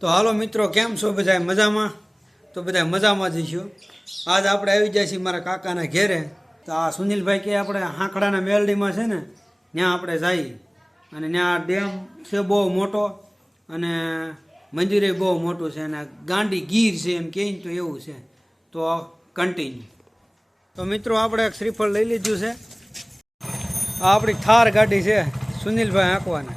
તો હાલો મિત્રો, કેમ છો બધા? મજામાં? તો બધા મજામાં જ છો. આજ આપણે આવી જાય છીએ મારા કાકાના ઘેરે. તો આ સુનિલભાઈ કે આપણે હાંકડાના મેલડીમાં છે ને, ત્યાં આપણે જઈએ. અને ત્યાં ડેમ છે બહુ મોટો, અને મંદિરે બહુ મોટું છે, અને ગાંડી ગીર છે એમ કહે તો એવું છે. તો કન્ટિન્યુ. તો મિત્રો, આપણે એક શ્રીફળ લઈ લીધું છે. આ આપણી થાર ગાડી છે સુનિલભાઈ હાંકવાના.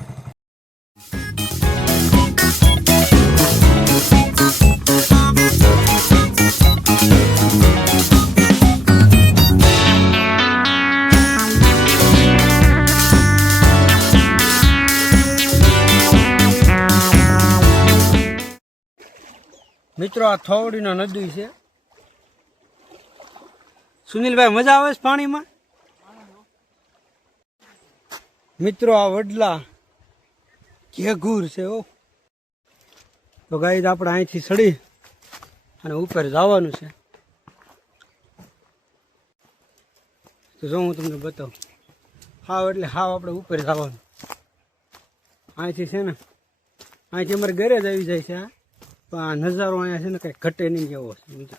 મિત્રો, આ થોવડીનો નદી છે. સુનિલભાઈ, મજા આવે છે પાણીમાં? મિત્રો, આ વડલા ઘેઘૂર છે. ઓ તો ગાઈસ, આપણે અહીંથી ચડી અને ઉપર જવાનું છે. તો જો હું તમને બતાવું. હાવ એટલે હાવ આપણે ઉપર જવાનું. અહીંથી છે ને, અહીંથી અમારે ઘરે જ આવી જાય છે. આ નજારો અહીંયા છે ને કઈ ઘટે નહીં જેવો છે. મિત્રો,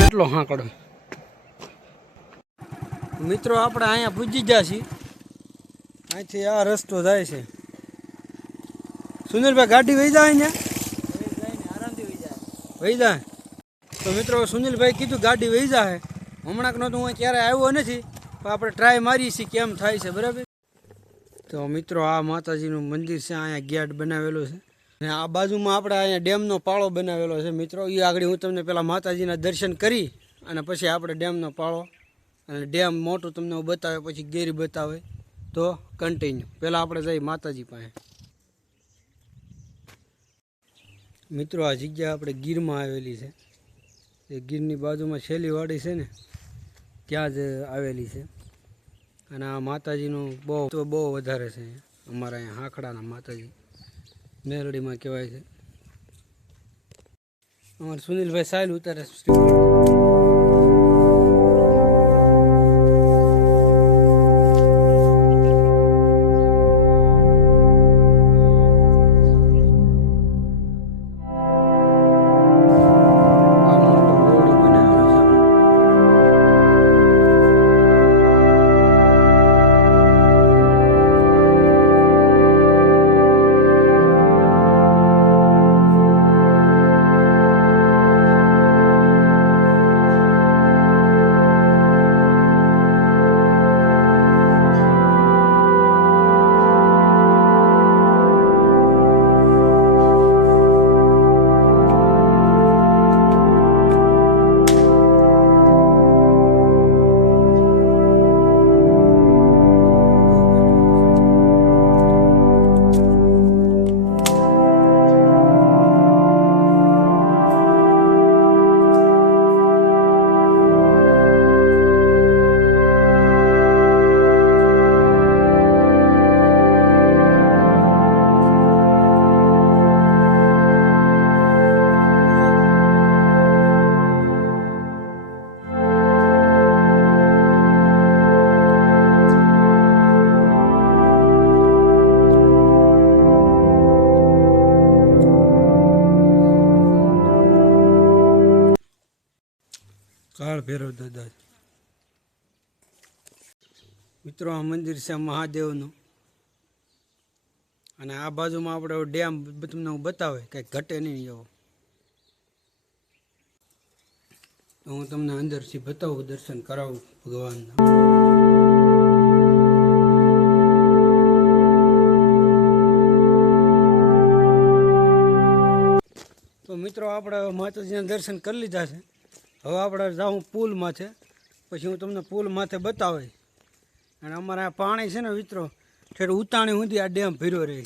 કેટલો હાંકડો. મિત્રો, આપણે અહીંયા પૂજી ગયા છીએ. અહીંથી આ રસ્તો જાય છે. સુનિલભાઈ, ગાડી વહી જાય ને? આરામથી વહી જાય. તો મિત્રો, સુનિલભાઈ કીધું ગાડી વહી જાય. હમણાં નો તો હું ક્યારે આવ્યો નથી, પણ આપણે ટ્રાય મારી છીએ કેમ થાય છે. બરાબર. તો મિત્રો, આ માતાજીનું મંદિર છે. અહીંયા ગેટ બનાવેલો છે. અને આ બાજુમાં આપણે અહીંયા ડેમનો પાળો બનાવેલો છે. મિત્રો, એ આગળ હું તમને પેલા માતાજીના દર્શન કરી અને પછી આપણે ડેમનો પાળો અને ડેમ મોટું તમને બતાવે, પછી ગેરી બતાવે. તો કન્ટિન્યુ. પહેલાં આપણે જઈએ માતાજી પાસે. મિત્રો, આ જગ્યા આપણે ગીરમાં આવેલી છે. એ ગીરની બાજુમાં છેલ્લી વાડી છે ને, ત્યાં જ આવેલી છે. અને આ માતાજીનું બહુ વધારે છે. અમારા અહીંયા હાંકડાના માતાજી મેલડીમાં કહેવાય છે. અમારે સુનિલભાઈ સાયલ ઉતારે. કાળ ભૈરવ દાદા. મિત્રો, આ મંદિર છે મહાદેવનું. અને આ બાજુમાં આપણે ડેમ તમને બતાવે, કંઈક ઘટે નહીં એવો. તો હું તમને અંદરથી બતાવું, દર્શન કરાવું ભગવાનના. તો મિત્રો, આપણે માતાજીના દર્શન કરી લીધા છે. હવે આપણે જાઉં પુલ માથે, પછી હું તમને પુલ માથે બતાવે. અને અમારા પાણી છે ને મિત્રો, ઠેર ઉતાણી સુધી આ ડેમ ભર્યો રહે.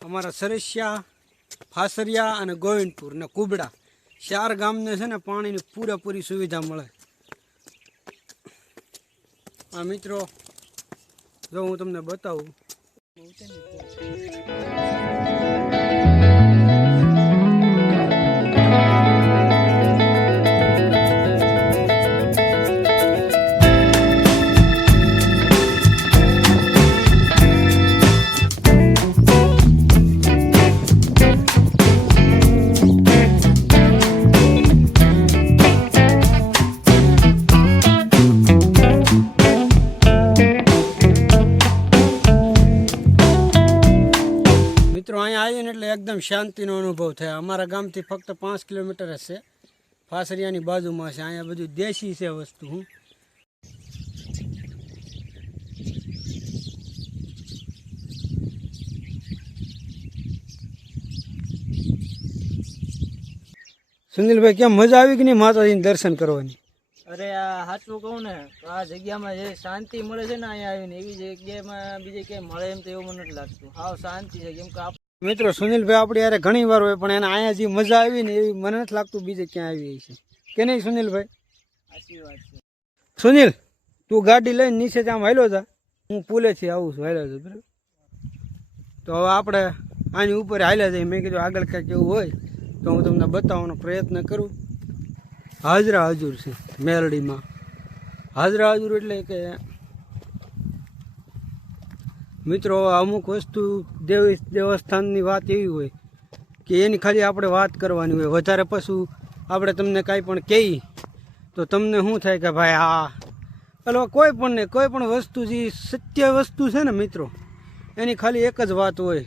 અમારા સરસિયા, ફાસરિયા અને ગોવિંદપુર ને કુબડા 4 ગામને છે ને પાણીની પૂરેપૂરી સુવિધા મળે. આ મિત્રો જો હું તમને બતાવું. મિત્રો અહીંયા આવીને એટલે એકદમ શાંતિનો અનુભવ થાય. અમારા ગામથી ફક્ત 5 કિલોમીટર જ છે, ફાસરિયાની બાજુમાં છે. અહીંયા બધું દેશી છે વસ્તુ. હું સુનિલભાઈ, કેમ મજા આવી કે નહીં માતાજીને દર્શન કરવાની? અરે આ સાચું કહું ને તો આ જગ્યામાં જે શાંતિ મળે છે ને અહીંયા આવીને એવી જગ્યામાં બીજે ક્યાંય મળે એમ તો એવું મને નથી લાગતું. હાવ શાંતિ છે. કેમ કે મિત્રો સુનિલભાઈ આપણે યારે ઘણી વાર હોય, પણ એને અહીંયા જે મજા આવી ને એવી મને નથી લાગતું બીજે ક્યાં આવી છે કે નહીં સુનિલભાઈ? સાચી વાત છે. સુનિલ, તું ગાડી લઈને નીચે ત્યાં હાલ્યો જા, હું પુલેથી આવું છું, હાલ્યો છું બરાબર. તો હવે આપણે આની ઉપર હાલ્યા જઈએ. મેં કીધું આગળ કાંઈક એવું હોય તો હું તમને બતાવવાનો પ્રયત્ન કરું. હાજરા હજુર છે મેલડીમાં. હાજરા હજુર એટલે કે મિત્રો અમુક વસ્તુ દેવસ્થાનની વાત એવી હોય કે એની ખાલી આપણે વાત કરવાની હોય. વધારે પશુ આપણે તમને કાંઈ પણ કહીએ તો તમને શું થાય કે ભાઈ આ એટલે કોઈ પણ વસ્તુ જે સત્ય વસ્તુ છે ને મિત્રો, એની ખાલી એક જ વાત હોય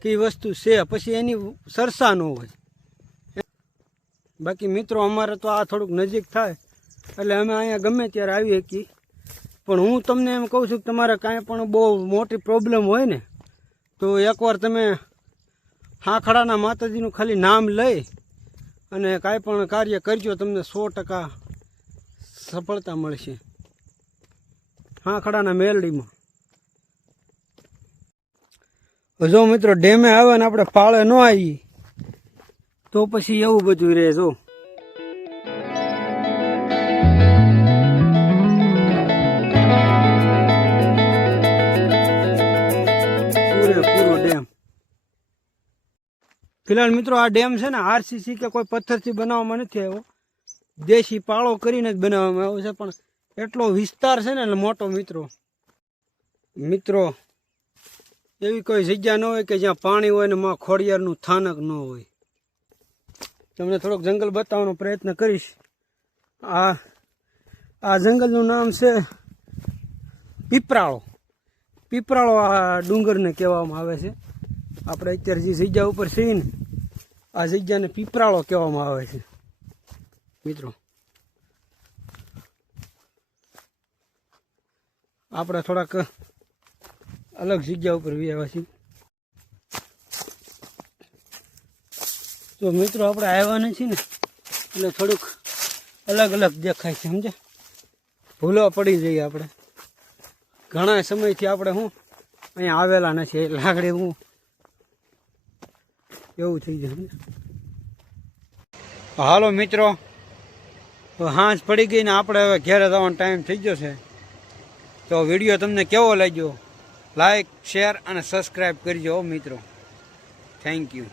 કે એ વસ્તુ છે, પછી એની ચર્ચા ન હોય. બાકી મિત્રો અમારે તો આ થોડુંક નજીક થાય એટલે અમે અહીંયા ગમે ત્યારે આવીએ શકીએ. પણ હું તમને એમ કહું છું કે તમારે કાંઈ પણ બહુ મોટી પ્રોબ્લેમ હોય ને તો એકવાર તમે હાંખડાના માતાજીનું ખાલી નામ લઈ અને કાંઈ પણ કાર્ય કરજો, તમને 100% સફળતા મળશે. હાંખડાના મેલડીમાં જો મિત્રો ડેમે આવે ને આપણે પાળે ન આવીએ તો પછી એવું બધું રહે. જો પૂરો ડેમ. ફિલહાલ મિત્રો આ ડેમ છે ને આરસીસી કે કોઈ પથ્થરથી બનાવવામાં નથી આવ્યો, દેશી પાળો કરીને જ બનાવવામાં આવ્યો છે. પણ એટલો વિસ્તાર છે ને મોટો મિત્રો એવી કોઈ જગ્યા ન હોય કે જ્યાં પાણી હોય ને માં ખોડિયારનું સ્થાનક ન હોય. તમને થોડોક જંગલ બતાવવાનો પ્રયત્ન કરીશ. આ જંગલનું નામ છે પીપરાળો. પીપરાળો આ ડુંગરને કહેવામાં આવે છે. આપણે અત્યારે જે જગ્યા ઉપર છીએ ને આ જગ્યાને પીપરાળો કહેવામાં આવે છે મિત્રો. આપણે થોડાક અલગ જગ્યા ઉપર આવ્યા છીએ. તો મિત્રો આપણે આવ્યા નથી ને એટલે થોડુંક અલગ દેખાય છે, સમજે? ભૂલો પડી જઈએ આપણે. ઘણા સમયથી આપણે અહીંયા આવેલા નથી એટલે આગળ એવું થઈ જાય. હાલો મિત્રો, સાંજ પડી ગઈ ને આપણે હવે ઘેરે જવાનો ટાઈમ થઈ ગયો છે. તો વિડીયો તમને કેવો લાગ્યો? લાઈક, શેર અને સબસ્ક્રાઈબ કરજો મિત્રો. Thank you.